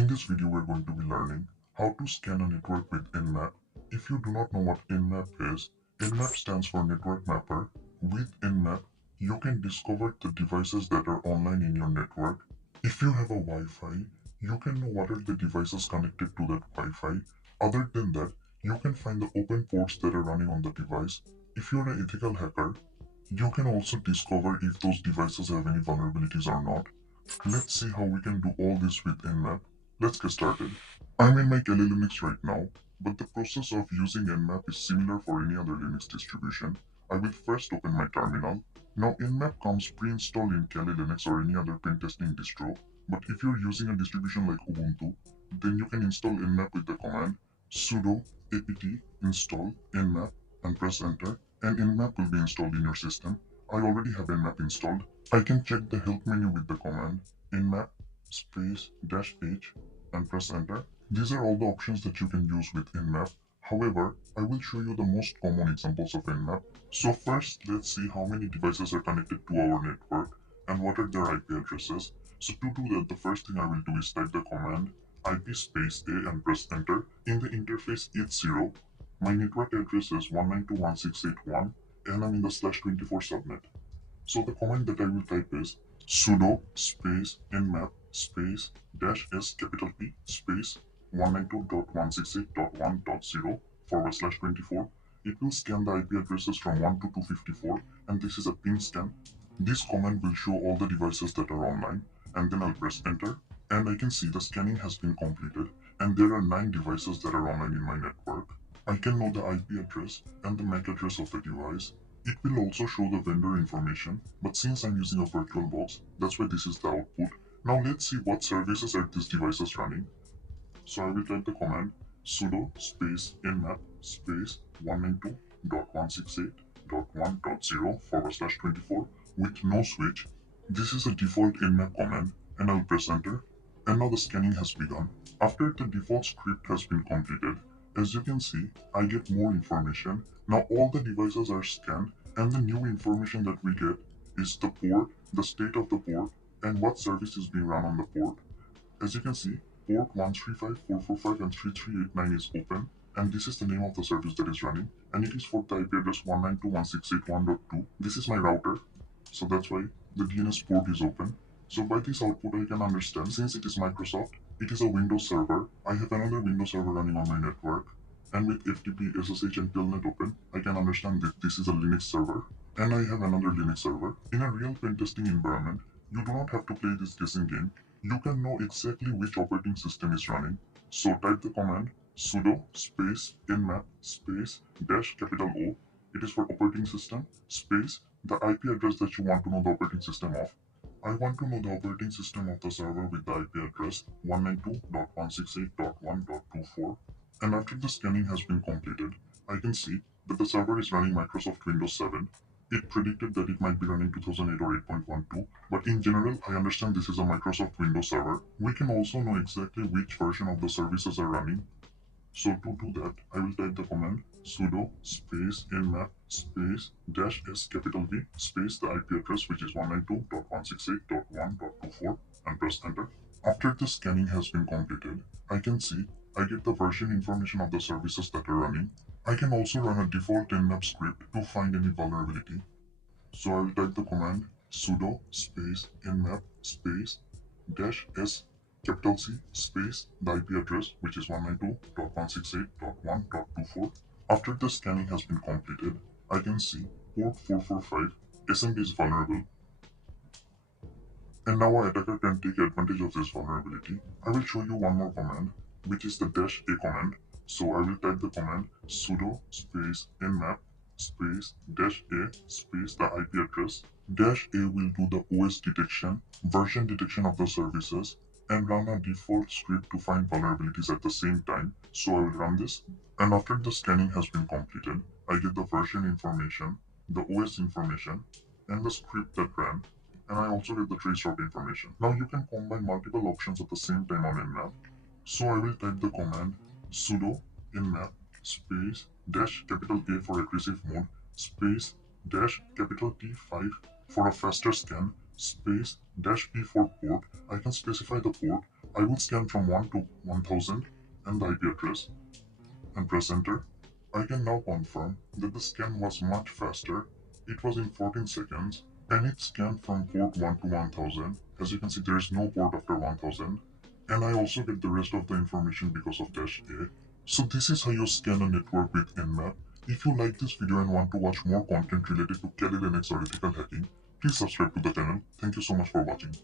In this video, we're going to be learning how to scan a network with Nmap. If you do not know what Nmap is, Nmap stands for Network Mapper. With Nmap, you can discover the devices that are online in your network. If you have a Wi-Fi, you can know what are the devices connected to that Wi-Fi. Other than that, you can find the open ports that are running on the device. If you're an ethical hacker, you can also discover if those devices have any vulnerabilities or not. Let's see how we can do all this with Nmap. Let's get started. I'm in my Kali Linux right now, but the process of using Nmap is similar for any other Linux distribution. I will first open my terminal. Now Nmap comes pre-installed in Kali Linux or any other pen testing distro, but if you're using a distribution like Ubuntu, then you can install Nmap with the command sudo apt install nmap and press enter, and Nmap will be installed in your system. I already have Nmap installed. I can check the help menu with the command nmap space -h and press enter. These are all the options that you can use with Nmap. However, I will show you the most common examples of Nmap. So first, let's see how many devices are connected to our network and what are their IP addresses. So to do that, the first thing I will do is type the command IP space A and press enter. In the interface, it's 0. My network address is 192.168.1 and I'm in the /24 subnet. So the command that I will type is sudo space nmap space -s capital P space 192.168.1.0 /24. It will scan the IP addresses from 1 to 254, and this is a ping scan. This command will show all the devices that are online, and then I'll press enter, and I can see the scanning has been completed, and there are 9 devices that are online in my network. I can know the IP address and the MAC address of the device. It will also show the vendor information, but since I'm using a virtual box, that's why this is the output. Now let's see what services are these devices running. So I will type the command sudo space nmap space 192.168.1.0 /24 with no switch. This is a default nmap command, and I'll press enter. And now the scanning has begun. After the default script has been completed, as you can see, I get more information. Now all the devices are scanned, and the new information that we get is the port, the state of the port, and what service is being run on the port. As you can see, port 135.445 and 3389 is open, and this is the name of the service that is running, and it is for the IP address 192.168.1.2. This is my router, so that's why the DNS port is open. So by this output, I can understand, since it is Microsoft, it is a Windows server. I have another Windows server running on my network, and with FTP, SSH, and Telnet open, I can understand that this is a Linux server, and I have another Linux server. In a real pen testing environment, you do not have to play this guessing game. You can know exactly which operating system is running. So type the command sudo space nmap space -O. It is for operating system space the IP address that you want to know the operating system of. I want to know the operating system of the server with the IP address 192.168.1.24, and after the scanning has been completed, I can see that the server is running Microsoft Windows 7. It predicted that it might be running 2008 or 8.12, but in general, I understand this is a Microsoft Windows server. We can also know exactly which version of the services are running. So to do that, I will type the command sudo space nmap space -s capital V space the IP address, which is 192.168.1.24, and press enter. After the scanning has been completed, I can see I get the version information of the services that are running. I can also run a default nmap script to find any vulnerability. So I will type the command sudo space nmap space -s capital C space the IP address, which is 192.168.1.24. After the scanning has been completed, I can see port 445 SMB is vulnerable, and now our attacker can take advantage of this vulnerability. I will show you one more command, which is the -a command. So I will type the command sudo space nmap space -a space the IP address. -a will do the OS detection, version detection of the services, and run a default script to find vulnerabilities at the same time. So I will run this, and after the scanning has been completed, I get the version information, the OS information, and the script that ran, and I also get the traceroute information. Now you can combine multiple options at the same time on Nmap. So I will type the command sudo nmap space -A for aggressive mode space -T5 for a faster scan space -P for port. I can specify the port I will scan from 1 to 1000 and the IP address and press enter. I can now confirm that the scan was much faster. It was in 14 seconds and it scanned from port 1 to 1000. As you can see, there is no port after 1000. And I also get the rest of the information because of dash A. So this is how you scan a network with Nmap. If you like this video and want to watch more content related to Kali Linux or ethical hacking, please subscribe to the channel. Thank you so much for watching.